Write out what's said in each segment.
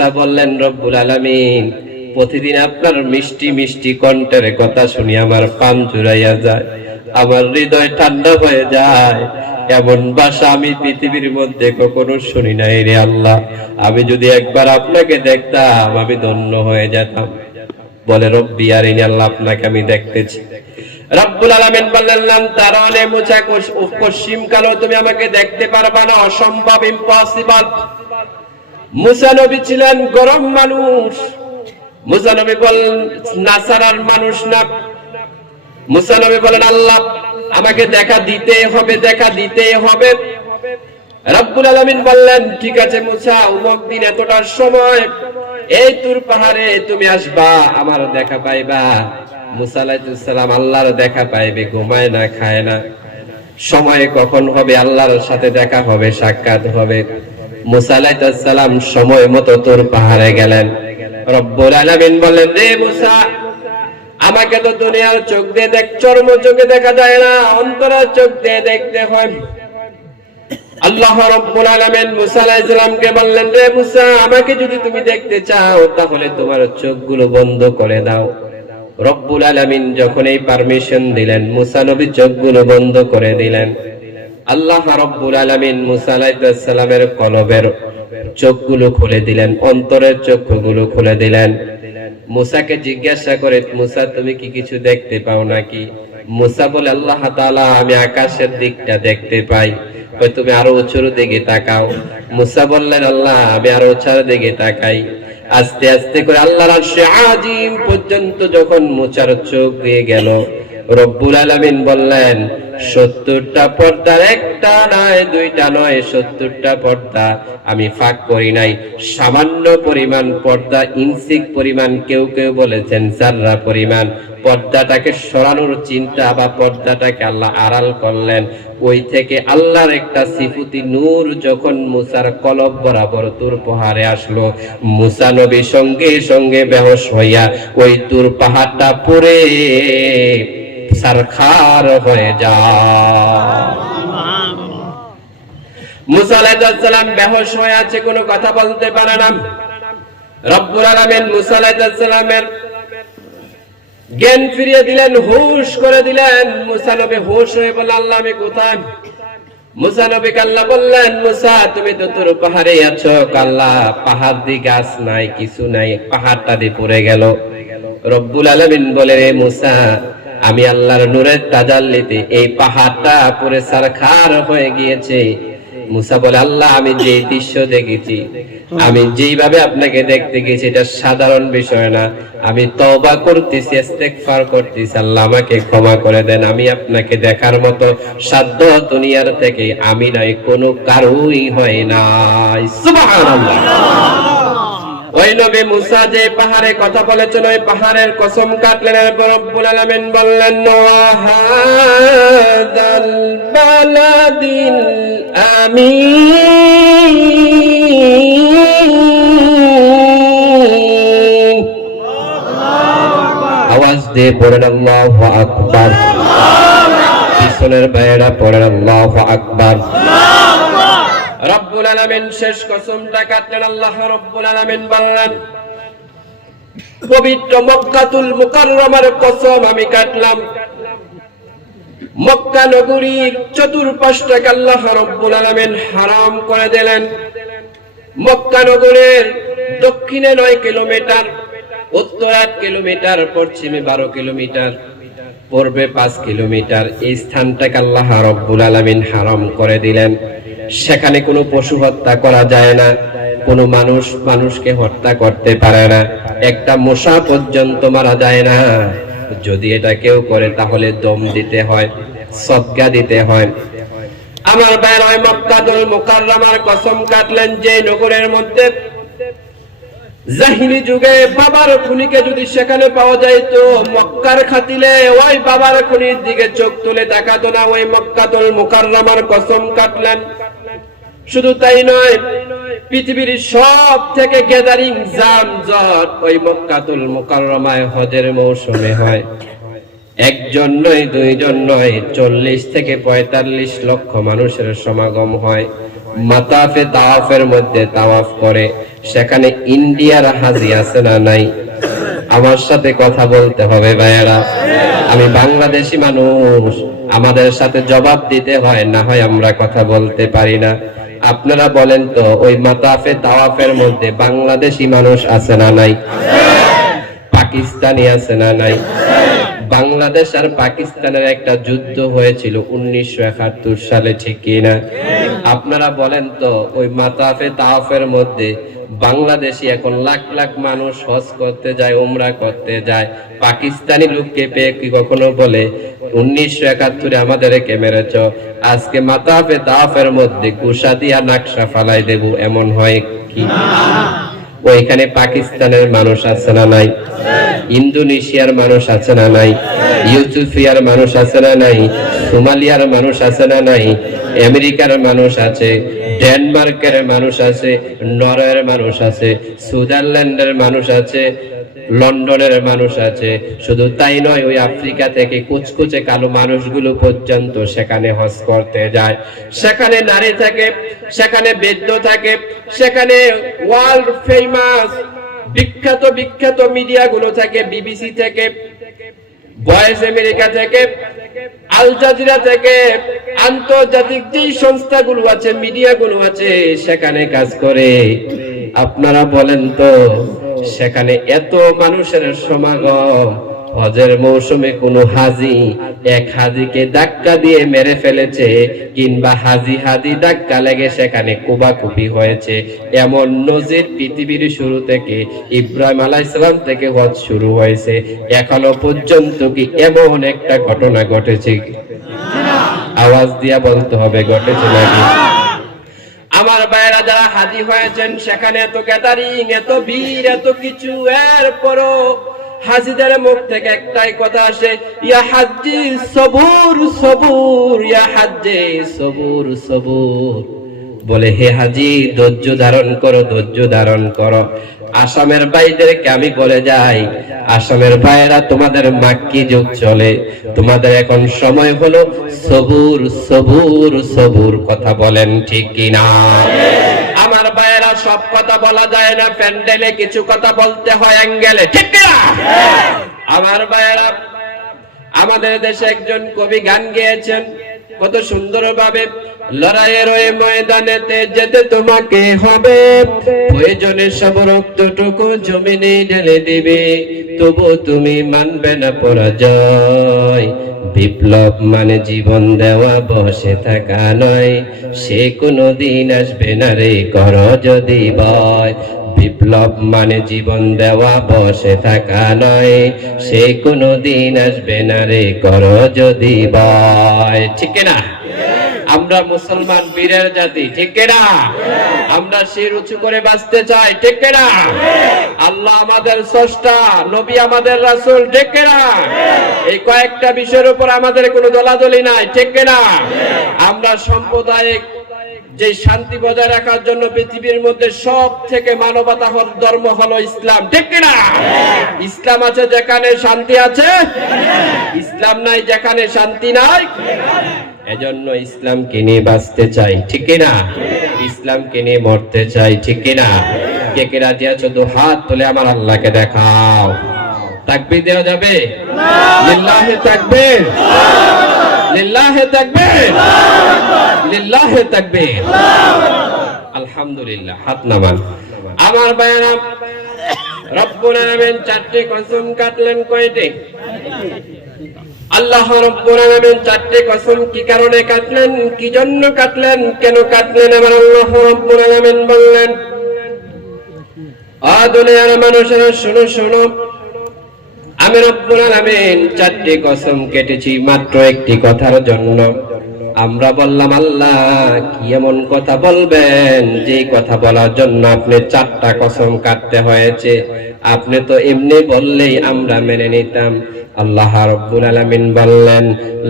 মুসা বললেন, রব্বুল আলামিন, প্রতিদিন আপনার মিষ্টি মিষ্টি কণ্ঠের কথা শুনি, আমার পান জুড়াইয়া যায়, আমার হৃদয় ঠান্ডা হয়ে যায়। এমন ভাষা আমি পৃথিবীর মধ্যে কখনো শুনি নাই রে আল্লাহ। আমি যদি একবার আপনাকে দেখতাম, আমি ধন্য হয়ে যেতাম। বলে, রব্বি, আর আল্লাহ আপনাকে আমি দেখতেছি। রব্বুল আলামিন বললেন লাম তারানে মুছা পশ্চিম কালো তুমি আমাকে দেখতে পারবা না, অসম্ভব ইম্পসিবল মুসা নবী ছিলেন গরম মানুষ। মুসা নবী বলেন নাসারার মানুষ না। মুসা নবী বলেন, আল্লাহ, আমাকে দেখা দিতে হবে, দেখা দিতে হবে। রব্বুল আলামিন বললেন, ঠিক আছে মুসা অমুক দিন এতটার সময়। এই তুর পাহাড়ে তুমি আসবা আমার দেখা পাইবা। মুসা আলাইহিস সালাম আল্লাহর দেখা পাইবে, ঘুমায় না, খায় না। সময় কখন হবে? আল্লাহর সাথে দেখা হবে, সাক্ষাৎ হবে। মুসা আলাইহিস সালাম সময় মতো তোর পাহাড়ে গেলেন। রব্বুল আলামিন বললেন রে মুসা, আমাকে তো দুনিয়ার চোখ দিয়ে দেখ, চর্ম চোখে দেখা যায় না, অন্তরের চোখ দিয়ে দেখতে হয়। আল্লাহ রব্বুল আলামিন মুসা আলাইহিস বললেন রে মুসা, আমাকে যদি তুমি দেখতে চাও, তাহলে তোমার চোখগুলো বন্ধ করে দাও। রব্বুল আলামিন যখন এই পারমিশন দিলেন, মুসা নবী চোখগুলো বন্ধ করে দিলেন। আল্লাহ রব্বুল আলামিন মুসা আলাইহিস সালামের কলবের চোখগুলো খুলে দিলেন, অন্তরের চক্ষুগুলো খুলে দিলেন। মুসাকে জিজ্ঞাসা করে, মুসা, তুমি কি কিছু দেখতে পাও নাকি? মুসা বলে, আল্লাহ তাআলা, আমি আকাশের দিকটা দেখতে পাই। তুমি আরও উঁচুর দিকে তাকাও। মুসা বললেন, আল্লাহ, আমি আরও উঁচার দিকে তাকাই। আস্তে আস্তে করে আল্লাহর আজিম পর্যন্ত যখন মুচার চোখ দিয়ে গেল রব্বুল আলামিন বললেন, সত্তরটা পর্দার একটা নয়, দুইটা নয়, সত্তরটা পর্দা আমি ফাঁক করি নাই। সামান্য পরিমাণ পর্দা ইনসিক পরিমাণ কেউ কেউ বলেছেন সাররা পরিমাণ। পর্দাটাকে সরানোর চিন্তা বা পর্দাটাকে আল্লাহ আড়াল করলেন। ওই থেকে আল্লাহর একটা সিফুতি নূর যখন মুসার কলব বরাবর তুর পাহাড়ে আসলো, মুসা নবী সঙ্গে সঙ্গে বেহস হইয়া ওই তুর পাহাড়টা পরে সারখার হয়ে সালাম হয়ে আছে কথা বলতে পারে না। জ্ঞান ফিরিয়ে দিলেন, হুশ করে দিলেন। হুশ হয়ে আল্লাহ, আমি কোথায়? কাল্লা বললেন, মুসা, তুমি তো তোর পাহাড়ে আছো। কাল্লা, পাহাড় দি গাছ নাই, কিছু নাই, পাহাড়টা দিয়ে পড়ে গেল। রব্বুল আলামিন বলে রে মুসা আমি আল্লাহর নূরের তাজাল্লিতে এই পাহাড়টা পুরে সারখার হয়ে গিয়েছে। মুসা বলে, আল্লাহ, আমি যে দৃশ্য দেখেছি, আমি যেইভাবে আপনাকে দেখতে গেছি, এটা সাধারণ বিষয় না। আমি তবা করতেছি করতেছি। আল্লাহ আমাকে ক্ষমা করে দেন। আমি আপনাকে দেখার মতো সাধ্য দুনিয়ার থেকে আমি নয় কোনো কারোই হয় নাই। সুবহানাল্লাহ। ওই নবী মুসা যে পাহাড়ে কথা বলেছেন, ওই পাহাড়ের কসম কাটলেন রব্বুল আলামিন বললেন ওয়াহাদাল বালাদিল আমিন। আওয়াজ দিয়ে পড়েন, আল্লাহু আকবার। পিছনের বাইরা পড়েন, আল্লাহু আকবার। রব্বুল আলামিন শেষ কসমটা কাটলেন, আল্লাহ রব্বুল আলামিন বললেন, পবিত্র মক্কাতুল মুকাররমার কসম আমি কাটলাম। মক্কা নগরীর চতুর্পাশটাকে আল্লাহ রব্বুল হারাম করে দিলেন। মক্কা নগরের দক্ষিণে নয় কিলোমিটার, উত্তর আট কিলোমিটার, পশ্চিমে বারো কিলোমিটার, পূর্বে পাঁচ কিলোমিটার, এই স্থানটাকে আল্লাহ রব্বুল আলামিন হারাম করে দিলেন। সেখানে কোনো পশু হত্যা করা যায় না, কোনো মানুষ মানুষকে হত্যা করতে পারে না। একটা মশা পর্যন্ত মারা যায় না। যদি এটা কেউ করে, তাহলে দম দিতে হয় সদকা দিতে হয়। আমার ভাইয়ের হয় মক্কাতুল মুকাররমার কসম কাটলেন যে নগরের মধ্যে জাহিনী যুগে বাবার খুনিকে যদি সেখানে পাওয়া যায় তো মক্কার খাতিলে ওই বাবার খুনির দিকে চোখ তুলে দেখাতো না। ওই মক্কাতুল মুকাররমার কসম কাটলেন। শুধু তাই নয়, পৃথিবীর সব থেকে গ্যাদারিং জাম জট ওই মক্কাতুল মুকাররমায় হজের মৌসুমে হয়। একজন নয়, দুইজন নয়, চল্লিশ থেকে পঁয়তাল্লিশ লক্ষ মানুষের সমাগম হয়। মাতাফে তাওয়াফের মধ্যে তাওয়াফ করে। সেখানে ইন্ডিয়ার হাজি আছে না নাই? আমার সাথে কথা বলতে হবে ভাইয়েরা। আমি বাংলাদেশি মানুষ, আমাদের সাথে জবাব দিতে হয়, না হয় আমরা কথা বলতে পারি না। আপনারা বলেন তো ওই মাতাফে তাওয়াফের মধ্যে বাংলাদেশি মানুষ আছে না নাই? পাকিস্তানি আছে না নাই? বাংলাদেশ আর পাকিস্তানের একটা যুদ্ধ হয়েছিল উনিশশো একাত্তর সালে, ঠিক কিনা আপনারা বলেন তো, ওই মাতাফে তাওয়াফের মধ্যে বাংলাদেশি এখন লাখ লাখ মানুষ হজ করতে যায়, উমরা করতে যায়। পাকিস্তানি লোককে পেয়ে কি কখনো বলে? উনিশশো একাত্তরে আমাদের আমাদেরকে মেরেছ। আজকে মাতাফে তাওয়াফের মধ্যে কুষা দিয়া নাকশা ফালাই দেব, এমন হয় কি? ওইখানে পাকিস্তানের মানুষ আছে না নাই? ইন্দোনেশিয়ার মানুষ আছে না নাই? ইউসুফিয়ার মানুষ আছে না নাই? সোমালিয়ার মানুষ আছে না নাই? আমেরিকার মানুষ আছে, ডেনমার্কের মানুষ আছে, নরওয়ের মানুষ আছে, সুইজারল্যান্ডের মানুষ আছে লন্ডনের মানুষ আছে। শুধু তাই নয়, ওই আফ্রিকা থেকে কুচকুচে কালো মানুষগুলো পর্যন্ত সেখানে হজ করতে যায়। সেখানে নারী থাকে, সেখানে বেদ্য থাকে, সেখানে ওয়ার্ল্ড ফেমাস বিখ্যাত বিখ্যাত মিডিয়াগুলো থাকে, বিবিসি থেকে ভয়েস আমেরিকা থেকে আল জাজিরা থেকে, আন্তর্জাতিক যেই সংস্থাগুলো আছে, মিডিয়াগুলো আছে, সেখানে কাজ করে। আপনারা বলেন তো সেখানে এত মানুষের সমাগম। হজের মৌসুমে কোনো হাজি, এক হাজিকে ধাক্কা দিয়ে মেরে ফেলেছে, কিংবা হাজি হাজি ধাক্কা লেগে সেখানে কুবাকুবি হয়েছে। এমন নজির পৃথিবীর শুরু থেকে, ইব্রাহিম আলাইসালাম থেকে হজ শুরু হয়েছে। এখনও পর্যন্ত কি এমন একটা ঘটনা ঘটেছে? আওয়াজ দিয়া বলতে হবে, ঘটেছে নাকি? আমার বাইরা যারা হাজি হয়েছেন, সেখানে এত গ্যাদারিং এত ভিড় এত কিছু। এরপরও হাজিদের মুখ থেকে একটাই কথা আসে, ইয়া হাজি সবুর সবুর, ইয়া হাজি সবুর সবুর। বলে, হে হাজি ধৈর্য ধারণ করো, ধৈর্য ধারণ করো। আসামের ভাইদেরকে আমি বলে যাই, আসামের ভাইয়েরা তোমাদের মাক্কি যুগ চলে। তোমাদের এখন সময় হলো সবুর সবুর সবুর কথা বলেন ঠিক কিনা? আমার ভাইয়েরা, সব কথা বলা যায় না, প্যান্ডেলে কিছু কথা বলতে হয় অ্যাঙ্গেলে, ঠিক কিনা? আমার ভাইয়েরা, আমাদের দেশে একজন কবি গান গেয়েছেন, কত সুন্দরভাবে লড়াইয়ের ওই ময়দানেতে যেতে তোমাকে হবে। প্রয়োজনে সব রক্তটুকু জমিনে ঢেলে দিবে। তবু তুমি মানবে না পরাজয়। বিপ্লব মানে জীবন দেওয়া, বসে থাকা নয়। সে কোনো দিন আসবে না রে, কর যদি বয় বিপ্লব মানে জীবন দেওয়া, বসে থাকা নয়। সে কোনো দিন আসবে না রে, কর যদি বয় ঠিক না আমরা মুসলমান বীরের জাতি, ঠিক না আমরা শির উঁচু করে বাঁচতে চাই, ঠিক না আল্লাহ আমাদের স্রষ্টা, নবী আমাদের রাসূল, ঠিক না এই কয়েকটা বিষয়ের উপর আমাদের কোনো দলাদলি নাই, ঠিক না আমরা সাম্প্রদায়িক যে শান্তি বজায় রাখার জন্য পৃথিবীর মধ্যে সব থেকে মানবতা ধর্ম হলো ইসলাম, ঠিক কিনা? ইসলাম আছে যেখানে শান্তি আছে, ইসলাম নাই যেখানে শান্তি নাই এজন্য ইসলামকে নিয়ে বাঁচতে চাই, ঠিক কিনা? ইসলামকে নিয়ে মরতে চাই, ঠিক কিনা? কে কে রাজি আছো? দু হাত তুলে আমার আল্লাহকে দেখাও। তাকবীর দেওয়া যাবে? লিল্লাহে তাকবীর। লিল্লাহে তাকবীর। লিল্লাহে তাকবীর। আলহামদুলিল্লাহ, হাত নামান। আমার বায়ানা রব্বুল আলামিন চারটি কসম কাটলেন কয়টি? আল্লাহ রব্বুল চারটি কসম কি কারণে কাটলেন কি জন্য কাটলেন কেন কাটলেন আমার আল্লাহ রব্বুল আলামিন বললেন আ দুনিয়ার মানুষেরা, শুনো শুনো। আমি রব্বুল আলামিন চারটি কসম কেটেছি, মাত্র একটি কথার জন্য। আমরা বললাম, আল্লাহ, কি এমন কথা বলবেন? যে কথা বলার জন্য আপনি চারটা কসম কাটতে হয়েছে। আপনি তো এমনি বললেই আমরা মেনে নিতাম। আল্লাহ রব্বুল আলামিন বললেন,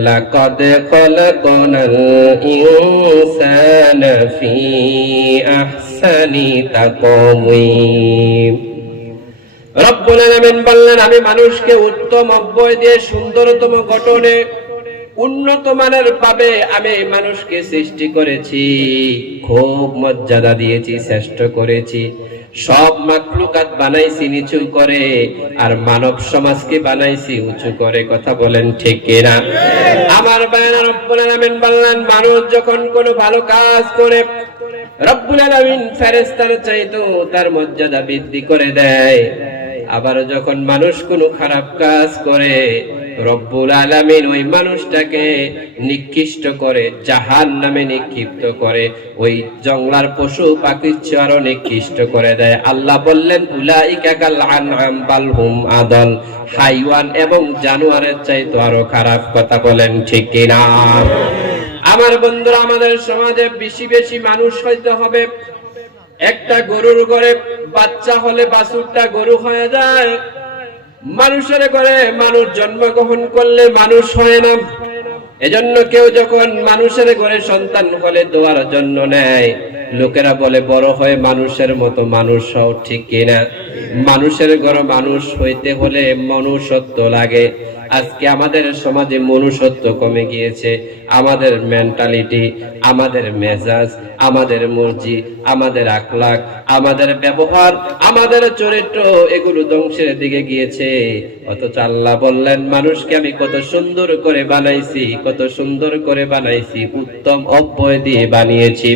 লাকাদ খলাকনাল ইনসানা ফি আহসানি তাকওয়িম। রব্বুল আলামিন বললেন, আমি মানুষকে উত্তম অব্যয় দিয়ে সুন্দরতম গঠনে উন্নত মানের ভাবে আমি মানুষকে সৃষ্টি করেছি। খুব মর্যাদা দিয়েছি, শ্রেষ্ঠ করেছি। সব মাকলুকাত বানাইছি নিচু করে, আর মানব সমাজকে বানাইছি উঁচু করে। কথা বলেন ঠিক কিনা? আমার বায়না বললেন, মানুষ যখন কোনো ভালো কাজ করে, রব্বুল আলামিন ফেরেশতার চাইতো তার মর্যাদা বৃদ্ধি করে দেয়। আবার যখন মানুষ কোনো খারাপ কাজ করে রব্বুল আলামিন ওই মানুষটাকে নিকৃষ্ট করে জাহান নামে নিক্ষিপ্ত করে, ওই জংলার পশু পাখির আরও নিকৃষ্ট করে দেয়। আল্লাহ বললেন আদল হাইওয়ান এবং জানোয়ারের চাইতে আরও খারাপ কথা বলেন, ঠিক কিনা আমার বন্ধুরা, আমাদের সমাজে বেশি বেশি মানুষ হইতে হবে। একটা গরুর ঘরে বাচ্চা হলে বাছুরটা গরু হয়ে যায়। মানুষের ঘরে মানুষ জন্মগ্রহণ করলে মানুষ হয় না। এজন্য কেউ যখন মানুষের ঘরে সন্তান হলে দোয়ার জন্য নেয়, লোকেরা বলে, বড় হয়ে মানুষের মতো মানুষ হও ঠিক কিনা? মানুষের ঘরে মানুষ হইতে হলে মনুষ্যত্ব লাগে। আজকে আমাদের সমাজে মনুষ্যত্ব কমে গিয়েছে। আমাদের মেন্টালিটি আমাদের মেজাজ, আমাদের মর্জি, আমাদের আকলাক আমাদের ব্যবহার, আমাদের চরিত্র, এগুলো ধ্বংসের দিকে গিয়েছে। অথচ আল্লাহ বললেন, মানুষকে আমি কত সুন্দর করে বানাইছি, কত সুন্দর করে বানাইছি, উত্তম অব্যয় দিয়ে বানিয়েছি।